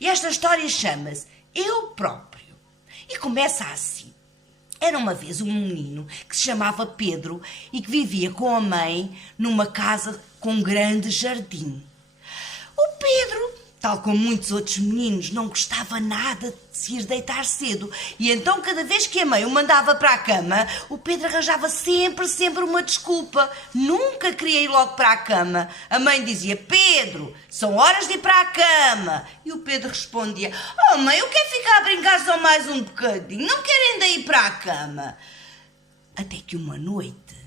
E esta história chama-se Eu Próprio. E começa assim. Era uma vez um menino que se chamava Pedro e que vivia com a mãe numa casa com um grande jardim. O Pedro, tal como muitos outros meninos, não gostava nada de se ir deitar cedo. E então, cada vez que a mãe o mandava para a cama, o Pedro arranjava sempre uma desculpa. Nunca queria ir logo para a cama. A mãe dizia: Pedro, são horas de ir para a cama. E o Pedro respondia: Oh mãe, eu quero ficar a brincar só mais um bocadinho. Não quero ainda ir para a cama. Até que uma noite,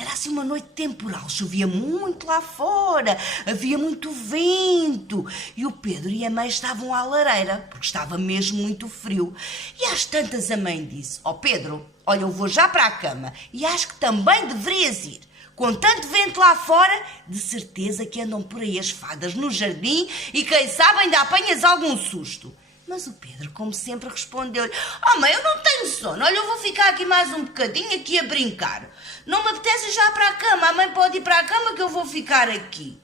era assim uma noite temporal, chovia muito lá fora, havia muito vento e o Pedro e a mãe estavam à lareira, porque estava mesmo muito frio. E às tantas a mãe disse: Ó Pedro, olha, eu vou já para a cama e acho que também deverias ir. Com tanto vento lá fora, de certeza que andam por aí as fadas no jardim e quem sabe ainda apanhas algum susto. Mas o Pedro, como sempre, respondeu-lhe: Oh mãe, eu não tenho sono, olha, eu vou ficar aqui mais um bocadinho aqui a brincar. Não me apetece ir já para a cama, a mãe pode ir para a cama que eu vou ficar aqui.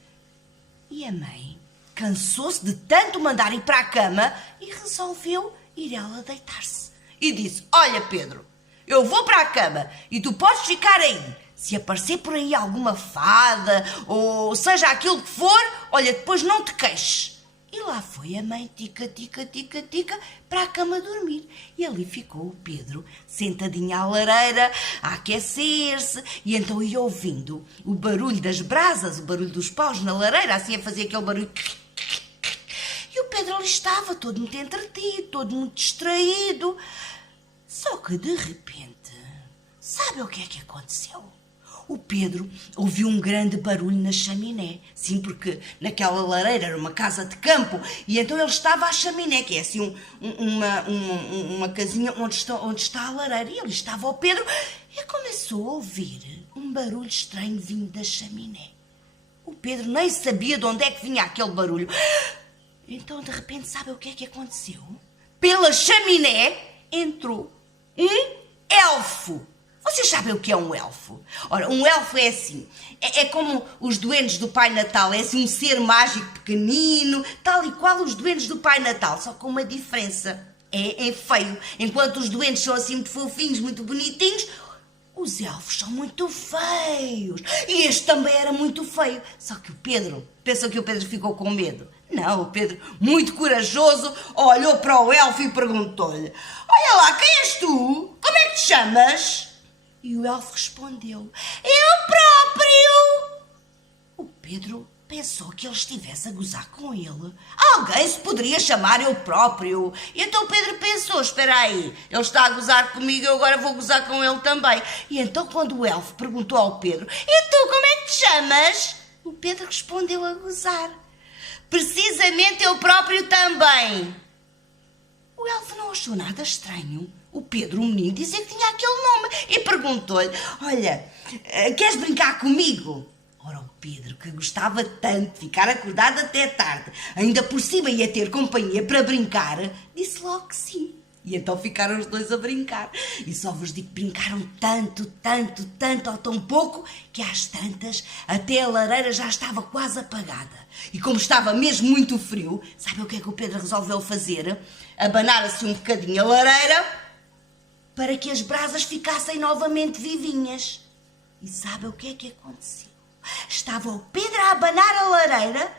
E a mãe cansou-se de tanto mandar ir para a cama e resolveu ir ela deitar-se. E disse: Olha Pedro, eu vou para a cama e tu podes ficar aí. Se aparecer por aí alguma fada ou seja aquilo que for, olha, depois não te queixes. E lá foi a mãe, tica, para a cama dormir. E ali ficou o Pedro, sentadinho à lareira, a aquecer-se, e então ia ouvindo o barulho das brasas, o barulho dos paus na lareira, assim a fazer aquele barulho. E o Pedro ali estava, todo muito entretido, todo muito distraído. Só que de repente, sabe o que é que aconteceu? O Pedro ouviu um grande barulho na chaminé. Sim, porque naquela lareira era uma casa de campo e então ele estava à chaminé, que é assim uma casinha onde está a lareira. E ali estava o Pedro e começou a ouvir um barulho estranho vindo da chaminé. O Pedro nem sabia de onde é que vinha aquele barulho. Então, de repente, sabe o que é que aconteceu? Pela chaminé entrou um elfo. Vocês sabem o que é um elfo? Ora, um elfo é assim, é como os duendes do Pai Natal, é assim um ser mágico pequenino, tal e qual os duendes do Pai Natal, só com uma diferença, é feio. Enquanto os duendes são assim muito fofinhos, muito bonitinhos, os elfos são muito feios. E este também era muito feio, só que o Pedro, pensam que o Pedro ficou com medo? Não, o Pedro, muito corajoso, olhou para o elfo e perguntou-lhe: Olha lá, quem és tu? Como é que te chamas? E o elfo respondeu: Eu próprio! O Pedro pensou que ele estivesse a gozar com ele. Alguém se poderia chamar eu próprio. E então o Pedro pensou: espera aí, ele está a gozar comigo, eu agora vou gozar com ele também. E então quando o elfo perguntou ao Pedro: E tu, como é que te chamas? O Pedro respondeu a gozar: Precisamente eu próprio também. O elfo não achou nada estranho o Pedro, o menino, dizer que tinha aquele nome e perguntou-lhe: Olha, queres brincar comigo? Ora, o Pedro, que gostava tanto de ficar acordado até tarde, ainda por cima ia ter companhia para brincar, disse logo que sim. E então ficaram os dois a brincar. E só vos digo que brincaram tanto, ou tão pouco, que às tantas até a lareira já estava quase apagada. E como estava mesmo muito frio, sabe o que é que o Pedro resolveu fazer? Abanar assim um bocadinho a lareira para que as brasas ficassem novamente vivinhas. E sabe o que é que aconteceu? Estava o Pedro a abanar a lareira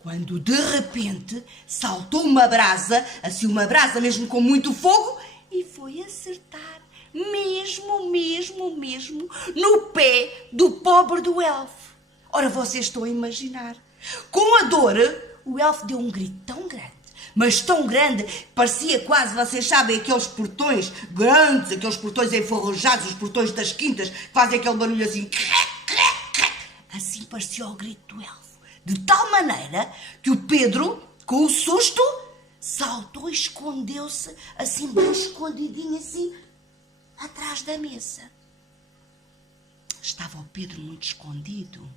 quando de repente saltou uma brasa, assim uma brasa mesmo com muito fogo, e foi acertar mesmo no pé do pobre do elfo. Ora, vocês estão a imaginar. Com a dor, o elfo deu um grito tão grande, mas tão grande, parecia quase, vocês sabem, aqueles portões grandes, aqueles portões enferrujados, os portões das quintas, que fazem aquele barulho assim. Assim parecia o grito do elfo. De tal maneira que o Pedro, com o susto, saltou e escondeu-se, assim bem escondidinho, assim, atrás da mesa. Estava o Pedro muito escondido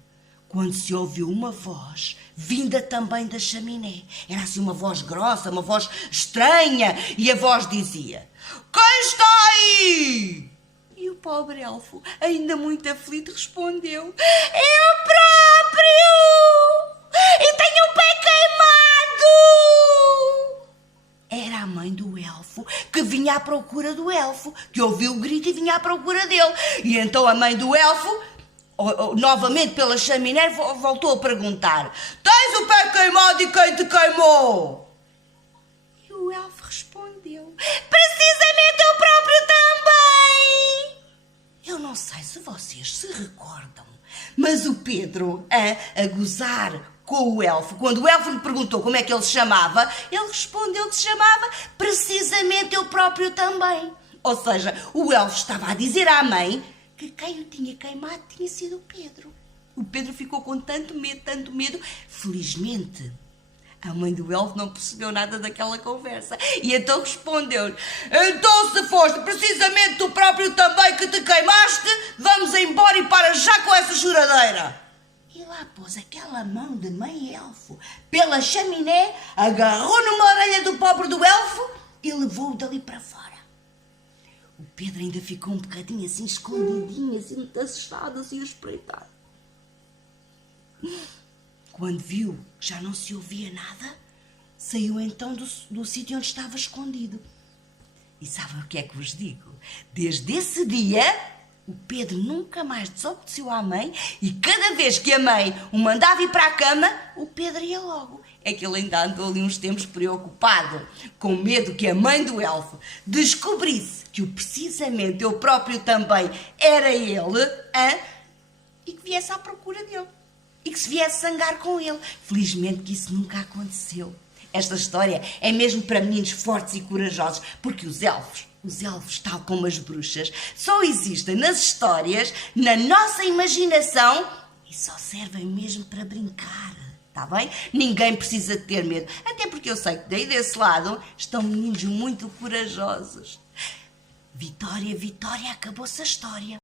quando se ouviu uma voz vinda também da chaminé. Era assim uma voz grossa, uma voz estranha, e a voz dizia: Quem está aí? E o pobre elfo, ainda muito aflito, respondeu: Eu próprio! E tenho o pé queimado! mãe do elfo, que vinha à procura do elfo, que ouviu o grito e vinha à procura dele. E então a mãe do elfo, novamente pela chaminé, voltou a perguntar: tens o pé queimado e quem te queimou? E o elfo respondeu: precisamente eu próprio também. Eu não sei se vocês se recordam, mas o Pedro, a gozar com o elfo, quando o elfo lhe perguntou como é que ele se chamava, ele respondeu que se chamava precisamente eu próprio também. Ou seja, o elfo estava a dizer à mãe que quem o tinha queimado tinha sido o Pedro. O Pedro ficou com tanto medo. Felizmente, a mãe do elfo não percebeu nada daquela conversa e então respondeu-lhe: então se foste precisamente tu próprio também que te queimaste, vamos embora e para já com essa choradeira. E lá pôs aquela mão de mãe elfo pela chaminé, agarrou numa orelha do pobre do elfo e levou-o dali para fora. O Pedro ainda ficou um bocadinho assim escondidinho, assim muito assustado, assim a espreitar. Quando viu que já não se ouvia nada, saiu então do sítio onde estava escondido. E sabem o que é que vos digo? Desde esse dia, o Pedro nunca mais desobedeceu à mãe e cada vez que a mãe o mandava ir para a cama, o Pedro ia logo. É que ele ainda andou ali uns tempos preocupado, com medo que a mãe do elfo descobrisse que o precisamente eu próprio também era ele, e que viesse à procura dele. E que se viesse zangar com ele. Felizmente que isso nunca aconteceu. Esta história é mesmo para meninos fortes e corajosos, porque os elfos, tal como as bruxas, só existem nas histórias, na nossa imaginação e só servem mesmo para brincar, está bem? Ninguém precisa ter medo, até porque eu sei que daí desse lado estão meninos muito corajosos. Vitória, acabou-se a história.